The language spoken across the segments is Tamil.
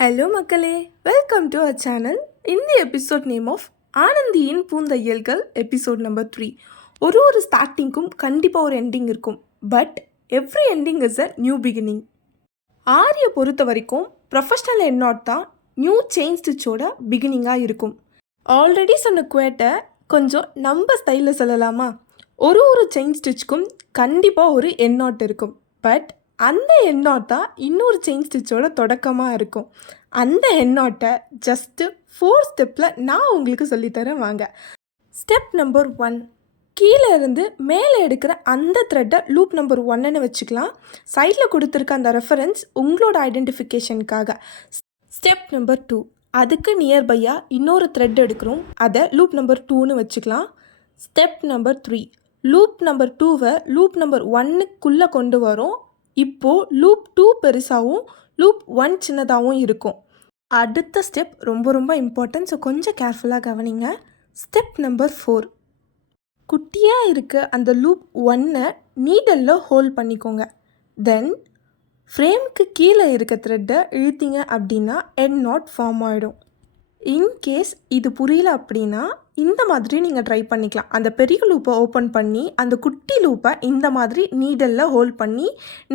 ஹலோ மக்களே, வெல்கம் டு அவர் சேனல். இந்த எபிசோட் நேம் ஆஃப் ஆனந்தியின் பூந்தையல்கள் எபிசோட் நம்பர் 3. ஒரு ஸ்டார்டிங்க்கும் கண்டிப்பாக ஒரு எண்டிங் இருக்கும். But every ending is a new beginning. ஆரியை பொறுத்த வரைக்கும் ப்ரொஃபஷ்னல் எண்ணாட் தான் நியூ செயின் ஸ்டிச்சோட பிகினிங்காக இருக்கும். ஆல்ரெடி சொன்ன குவேட்டை கொஞ்சம் நம்ம ஸ்டைலில் சொல்லலாமா? ஒரு செயின் ஸ்டிச்சுக்கும் கண்டிப்பாக ஒரு எண்ணாட் இருக்கும். பட் அந்த எண்ணாட் தான் இன்னொரு செயின் ஸ்டிச்சோட தொடக்கமாக இருக்கும். அந்த எண்ணாட்டை ஜஸ்ட்டு 4 ஸ்டெப்பில் நான் உங்களுக்கு சொல்லித்தரேன் வாங்க. ஸ்டெப் நம்பர் 1, கீழே இருந்து மேலே எடுக்கிற அந்த த்ரெட்டை லூப் நம்பர் 1ன்னு வச்சுக்கலாம். சைடில் கொடுத்துருக்க அந்த ரெஃபரன்ஸ் உங்களோட ஐடென்டிஃபிகேஷனுக்காக. ஸ்டெப் நம்பர் 2, அதுக்கு நியர்பையாக இன்னொரு த்ரெட் எடுக்கிறோம், அதை லூப் நம்பர் 2ன்னு வச்சுக்கலாம். ஸ்டெப் நம்பர் 3, லூப் நம்பர் 2வை லூப் நம்பர் 1க்குள்ளே கொண்டு வரோம். இப்போது லூப் 2 பெருசாகவும் லூப் 1 சின்னதாகவும் இருக்கும். அடுத்த ஸ்டெப் ரொம்ப இம்பார்ட்டன்ட், ஸோ கொஞ்சம் கேர்ஃபுல்லாக கவனிங்க. ஸ்டெப் நம்பர் 4, குட்டியாக இருக்க அந்த லூப் 1ஐ நீடலில் ஹோல்ட் பண்ணிக்கோங்க. தென் ஃப்ரேமுக்கு கீழே இருக்க த்ரெட்டை இழுத்தீங்க அப்படின்னா எண்ட் நாட் ஃபார்ம் ஆகிடும். இன்கேஸ் இது புரியல அப்படின்னா இந்த மாதிரி நீங்கள் ட்ரை பண்ணிக்கலாம். அந்த பெரிய லூப்பை ஓப்பன் பண்ணி அந்த குட்டி லூப்பை இந்த மாதிரி நீடலில் ஹோல்ட் பண்ணி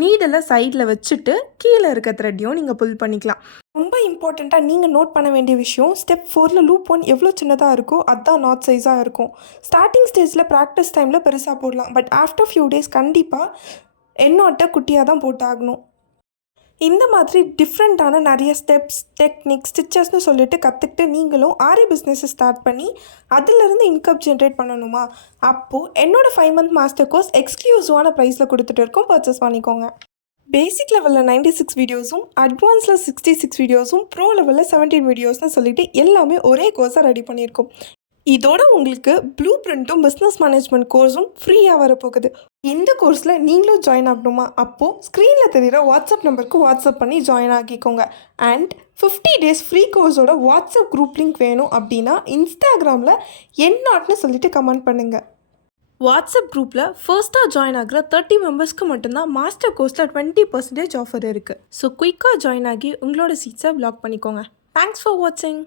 நீடலை சைடில் வச்சுட்டு கீழே இருக்க த்ரெட்டையும் நீங்கள் புல் பண்ணிக்கலாம். ரொம்ப இம்பார்ட்டண்ட்டாக நீங்கள் நோட் பண்ண வேண்டிய விஷயம், ஸ்டெப் 4ல் லூப் 1 எவ்வளோ சின்னதாக இருக்கோ அதுதான் நாட் சைஸாக இருக்கும். ஸ்டார்டிங் ஸ்டேஜில் ப்ராக்டிஸ் டைமில் பெருசாக போடலாம். பட் ஆஃப்டர் ஃபியூ டேஸ் கண்டிப்பாக எண்ணாட்டை குட்டியாக தான் போட்டாகணும். இந்த மாதிரி டிஃப்ரெண்ட்டான நிறைய ஸ்டெப்ஸ், டெக்னிக்ஸ், ஸ்டிச்சஸ்னு சொல்லிட்டு கற்றுக்கிட்டு நீங்களும் ஆரி பிஸ்னஸை ஸ்டார்ட் பண்ணி அதிலிருந்து இன்கம் ஜென்ரேட் பண்ணணுமா? அப்போது என்னோடய 5 month மாஸ்டர் கோர்ஸ் எக்ஸ்க்ளூசிவான ப்ரைஸில் கொடுத்துட்டு இருக்கோம், பர்ச்சேஸ் பண்ணிக்கோங்க. பேசிக் லெவலில் 96 வீடியோஸும், அட்வான்ஸில் 66 வீடியோஸும், ப்ரோ லெவலில் 17 வீடியோஸ்னு சொல்லிட்டு எல்லாமே ஒரே கோர்ஸாக ரெடி பண்ணியிருக்கோம். இதோட உங்களுக்கு ப்ளூ பிரிண்ட்டும் பிஸ்னஸ் மேனேஜ்மெண்ட் கோர்ஸும் ஃப்ரீயாக வரப்போகுது. இந்த கோர்ஸில் நீங்களும் ஜாயின் ஆகணுமா? அப்போது ஸ்க்ரீனில் தெரிகிற வாட்ஸ்அப் நம்பருக்கு வாட்ஸ்அப் பண்ணி ஜாயின் ஆகிக்கோங்க. அண்ட் 50 days ஃப்ரீ கோர்ஸோட வாட்ஸ்அப் குரூப் லிங்க் வேணும் அப்படின்னா இன்ஸ்டாகிராமில் எண்ணாட்னு சொல்லிட்டு கமெண்ட் பண்ணுங்கள். வாட்ஸ்அப் குரூப்பில் ஃபர்ஸ்ட்டாக ஜாயின் ஆகிற 30 மெம்பர்ஸ்க்கு மட்டும்தான் மாஸ்டர் கோர்ஸில் 20% ஆஃபர் இருக்குது. ஸோ குயிக்காக ஜாயின் ஆகி உங்களோட சீட்ஸை பிளாக் பண்ணிக்கோங்க. தேங்க்ஸ் ஃபார் வாட்சிங்.